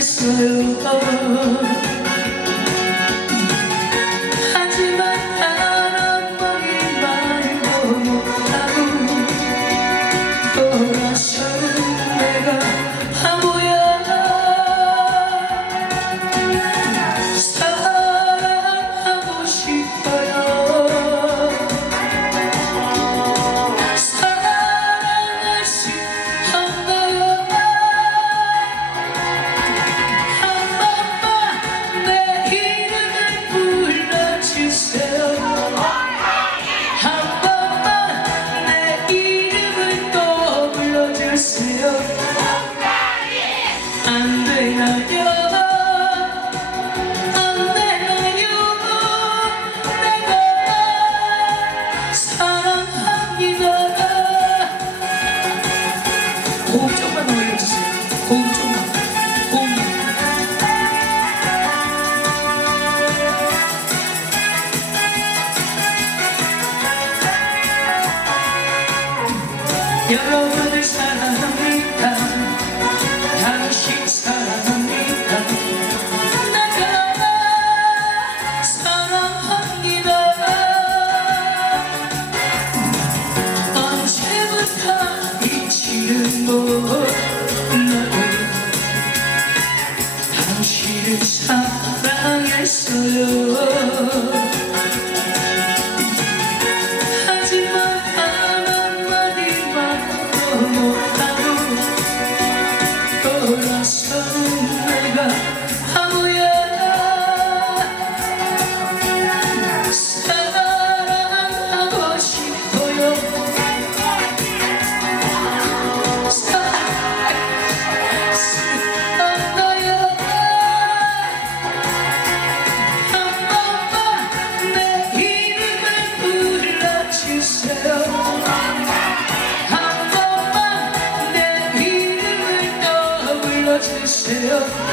생각 여러분을 사랑합니다. 당신 사랑합니다. 내가 사랑합니다. 언제부터 잊지는 못나요 당신을 사랑했어요. 주세요.